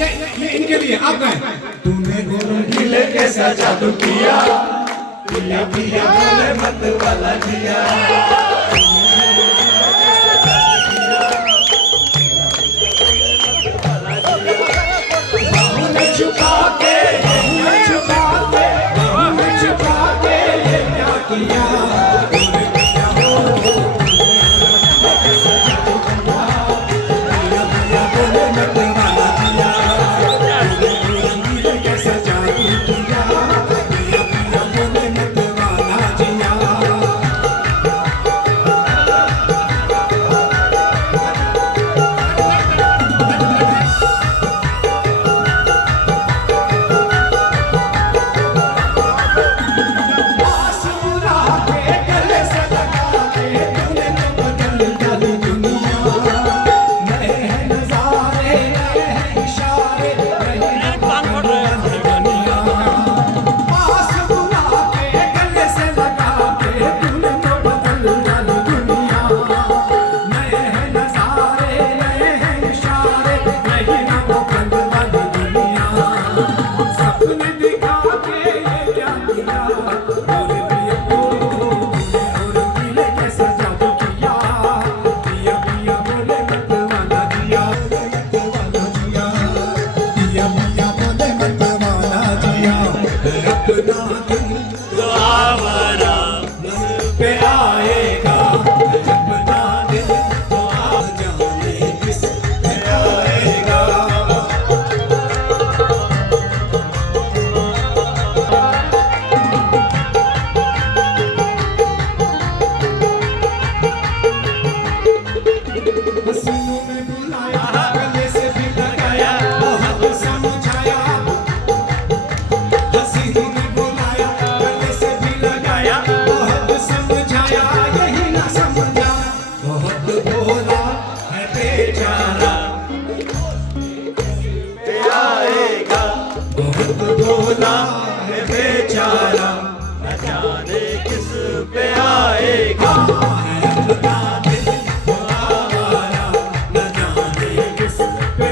ये इनके लिए आप गाएं। तूने कैसा जादू किया, पिया पिया बोले मत वाला जिया। छुपा के छुपा के छुपा के ये क्या किया, बेचारा न जाने किस पे आएगा, अपना दिल तो आवारा न जाने किस पे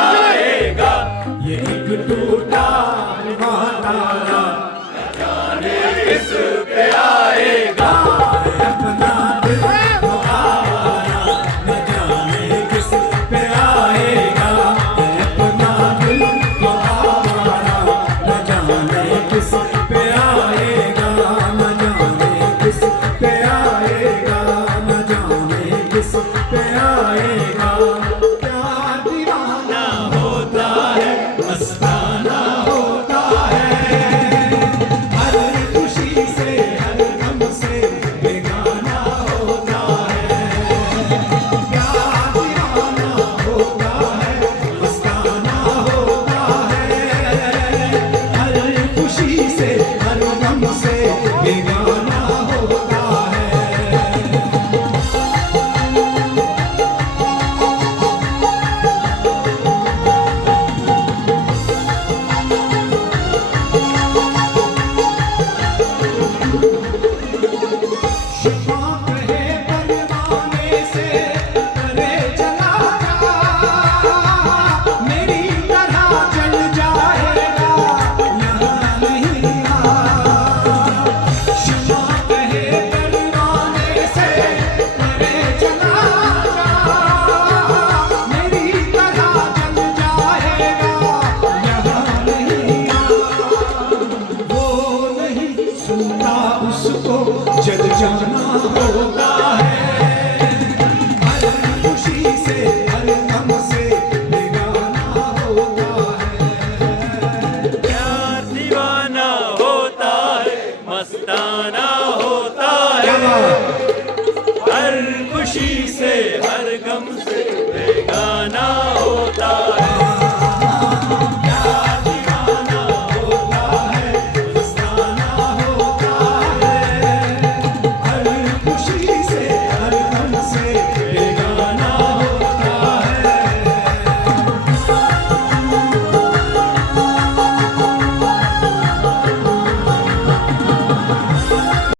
आएगा। ये एक टूटा हुआ तारा न जाने किस पे आएगा, अपना दिल तो आवारा न जाने किस पे आएगा, अपना दिल तो आवारा न जाने किस पे आएगा, न जाने किस पे आएगा, न जाने किस पे आएगा। मस्ताना होता है, हर खुशी से हर गम से बेगाना होता है, प्यार दीवाना होता है, मस्ताना होता है, हर खुशी से हर गम से बेगाना होता है। जग जाना होता है, हर खुशी से हर गम से बेगाना होता है, प्यार दीवाना होता है, मस्ताना होता है, हर खुशी से